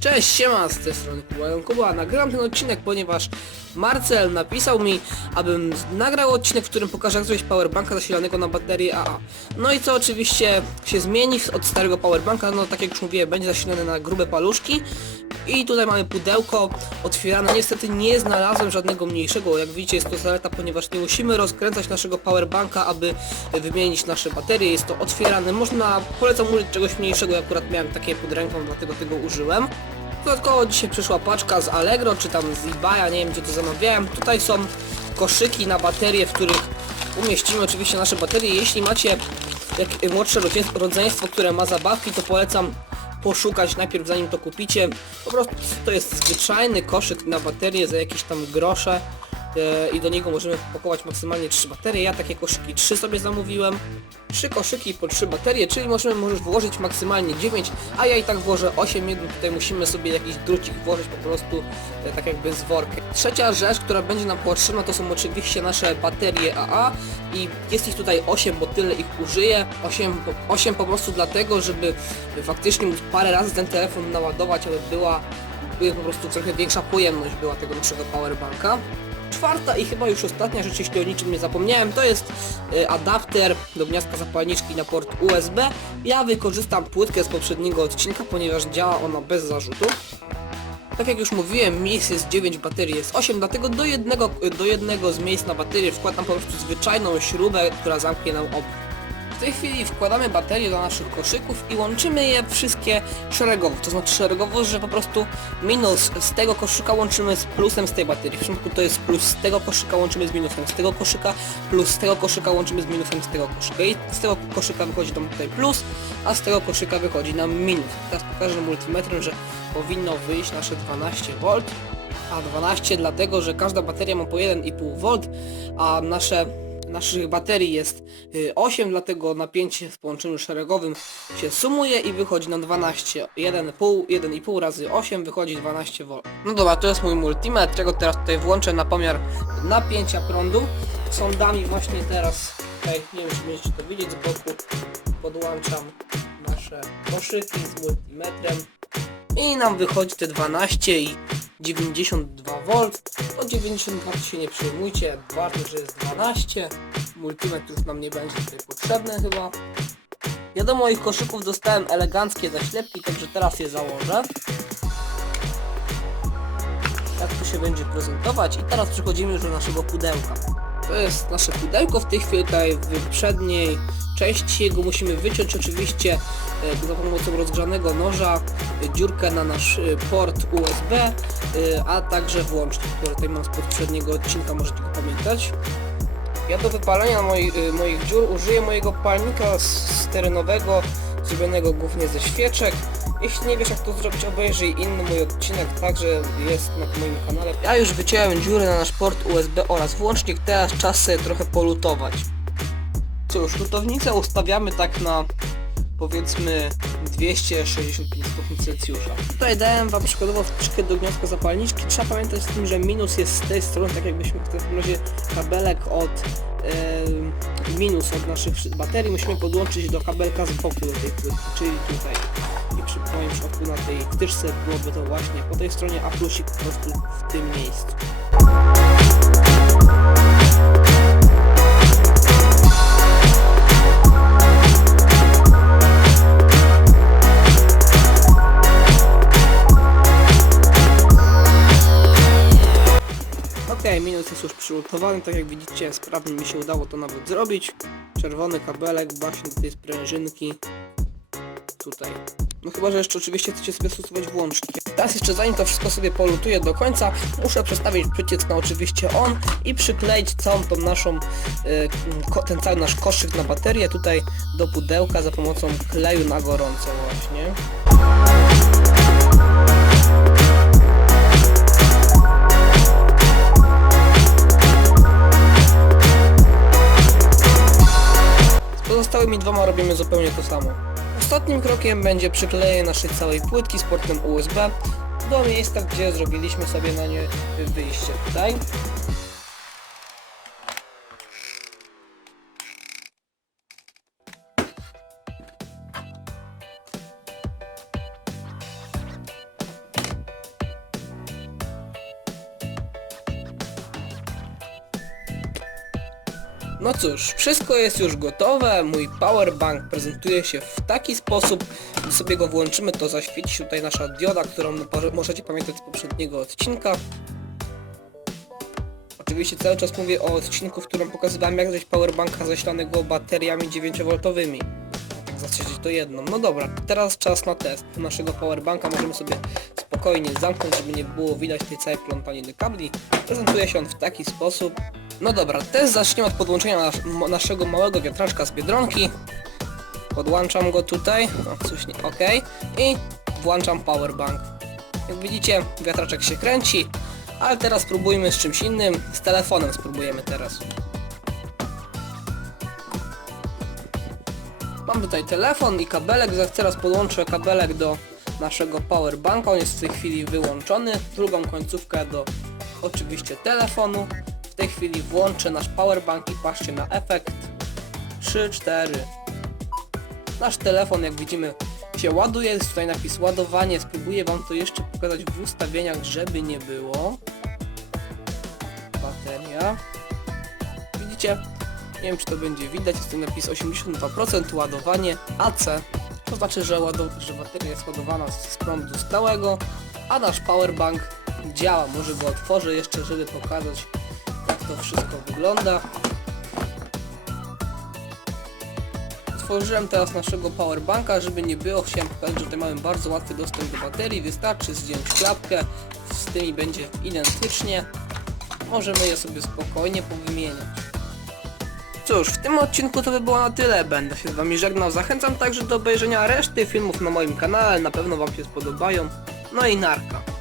Cześć, siema, z tej strony Kuba Kuba. Nagrywam ten odcinek, ponieważ Marcel napisał mi, abym nagrał odcinek, w którym pokażę jak zrobić powerbanka zasilanego na baterię AA. No i co oczywiście się zmieni od starego powerbanka, no tak jak już mówiłem, będzie zasilany na grube paluszki. I tutaj mamy pudełko otwierane. Niestety nie znalazłem żadnego mniejszego. Jak widzicie jest to zaleta, ponieważ nie musimy rozkręcać naszego powerbanka, aby wymienić nasze baterie. Jest to otwierane. Można, polecam użyć czegoś mniejszego. Ja akurat miałem takie pod ręką, dlatego tego użyłem. Dodatkowo dzisiaj przyszła paczka z Allegro, czy tam z eBaya, nie wiem gdzie to zamawiałem. Tutaj są koszyki na baterie, w których umieścimy oczywiście nasze baterie. Jeśli macie jak młodsze rodzeństwo, które ma zabawki, to polecam poszukać najpierw zanim to kupicie. Po prostu to jest zwyczajny koszyk na baterie za jakieś tam grosze i do niego możemy wpakować maksymalnie 3 baterie. Ja takie koszyki 3 sobie zamówiłem. 3 koszyki po 3 baterie, czyli możemy możesz włożyć maksymalnie 9, a ja i tak włożę 8 jednym. Tutaj musimy sobie jakiś drucik włożyć po prostu e, tak jakby z workiem. Trzecia rzecz, która będzie nam potrzebna to są oczywiście nasze baterie AA i jest ich tutaj 8, bo tyle ich użyję. 8, po- 8 po prostu dlatego, żeby faktycznie móc parę razy ten telefon naładować, aby była by po prostu trochę większa pojemność była tego naszego powerbanka. Czwarta i chyba już ostatnia rzecz, jeśli o niczym nie zapomniałem, to jest y, adapter do gniazdka zapalniczki na port USB. Ja wykorzystam płytkę z poprzedniego odcinka, ponieważ działa ona bez zarzutu. Tak jak już mówiłem, miejsc jest 9, baterii jest 8, dlatego do jednego, do jednego z miejsc na baterię wkładam po prostu zwyczajną śrubę, która zamknie nam obwód. Tej chwili wkładamy baterie do naszych koszyków i łączymy je wszystkie szeregowo. To znaczy szeregowo, że po prostu minus z tego koszyka łączymy z plusem z tej baterii. W przypadku to jest plus z tego koszyka łączymy z minusem z tego koszyka, plus z tego koszyka łączymy z minusem z tego koszyka. I z tego koszyka wychodzi nam tutaj plus, a z tego koszyka wychodzi nam minus. Teraz pokażę multimetrem, że powinno wyjść nasze 12V, a 12 dlatego, że każda bateria ma po 1,5V, a nasze naszych baterii jest y, 8, dlatego napięcie w połączeniu szeregowym się sumuje i wychodzi na 12. 1,5, 1,5 razy 8 wychodzi 12V. No dobra, to jest mój multimetr, czego teraz tutaj włączę na pomiar napięcia prądu. Sondami właśnie teraz, tutaj nie wiem czy będziecie to widzieć z boku, podłączam nasze koszyki z multimetrem i nam wychodzi te 12 i 92V. O 92 się nie przejmujcie, ważne, że jest 12. Multimetr już nam nie będzie tutaj potrzebny chyba. Ja do moich koszyków dostałem eleganckie zaślepki, także teraz je założę. Tak to się będzie prezentować i teraz przechodzimy już do naszego pudełka. To jest nasze pudełko w tej chwili tutaj w przedniej części jego musimy wyciąć oczywiście e, za pomocą rozgrzanego noża e, dziurkę na nasz e, port USB, a także włącznik, który tutaj mam z poprzedniego odcinka, możecie go pamiętać. Ja do wypalenia moich, y, moich dziur użyję mojego palnika s- sterenowego, zrobionego głównie ze świeczek. Jeśli nie wiesz jak to zrobić, obejrzyj inny mój odcinek, także jest na moim kanale. Ja już wyciąłem dziury na nasz port USB oraz włącznik, teraz czas sobie trochę polutować. Cóż, lutownicę ustawiamy tak na powiedzmy 265 stopni Celsjusza. Tutaj dałem wam przykładowo wtyczkę do gniazdka zapalniczki. Trzeba pamiętać z tym, że minus jest z tej strony, tak jakbyśmy w takim razie kabelek od e, minus od naszych baterii musimy podłączyć do kabelka z boku do tej płytki, czyli tutaj. I przy moim przypadku na tej wtyczce byłoby to właśnie po tej stronie, a plusik po prostu w tym miejscu. Tak jak widzicie sprawnie mi się udało to nawet zrobić. Czerwony kabelek właśnie do tej sprężynki. Tutaj. No chyba, że jeszcze oczywiście chcecie sobie stosować włączki. Teraz jeszcze zanim to wszystko sobie polutuję do końca, muszę przestawić przycisk na oczywiście on i przykleić całą tą naszą, ko- ten cały nasz koszyk na baterię tutaj do pudełka za pomocą kleju na gorąco właśnie. Pozostałymi dwoma robimy zupełnie to samo. Ostatnim krokiem będzie przyklejenie naszej całej płytki z portem USB. do miejsca, gdzie zrobiliśmy sobie na nie wyjście tutaj. No cóż, wszystko jest już gotowe, mój powerbank prezentuje się w taki sposób, gdy sobie go włączymy to zaświeci tutaj nasza dioda, którą możecie pamiętać z poprzedniego odcinka. Oczywiście cały czas mówię o odcinku, w którym pokazywałem jak zrobić powerbanka zaślanego bateriami 9V. Tak zasadzie to jedno. No dobra, teraz czas na test naszego powerbanka. Możemy sobie spokojnie zamknąć, żeby nie było widać tej całej plątaniny kabli. Prezentuje się on w taki sposób. No dobra, test zaczniemy od podłączenia nas naszego małego wiatraczka z Biedronki. Podłączam go tutaj, no coś nie, ok. I włączam powerbank. Jak widzicie, wiatraczek się kręci, ale teraz spróbujmy z czymś innym. Z telefonem spróbujemy teraz. Mam tutaj telefon i kabelek, teraz podłączę kabelek do naszego powerbanka, on jest w tej chwili wyłączony, drugą końcówkę do oczywiście telefonu. W tej chwili włączę nasz powerbank i patrzcie na efekt. 3, 4. Nasz telefon jak widzimy się ładuje, jest tutaj napis ładowanie, spróbuję wam to jeszcze pokazać w ustawieniach, żeby nie było. Bateria. Widzicie? Nie wiem czy to będzie widać, jest tu napis 82% ładowanie AC. To znaczy, że, że bateria jest ładowana z, prądu stałego, a nasz powerbank działa. Może go otworzę jeszcze, żeby pokazać to wszystko wygląda. Otworzyłem teraz naszego powerbanka, żeby nie było, chciałem pokazać, że tutaj mamy bardzo łatwy dostęp do baterii, wystarczy zdjąć klapkę, z tymi będzie identycznie. Możemy je sobie spokojnie powymieniać. Cóż, w tym odcinku to by było na tyle. Będę się z wami żegnał. Zachęcam także do obejrzenia reszty filmów na moim kanale. Na pewno wam się spodobają. No i narka.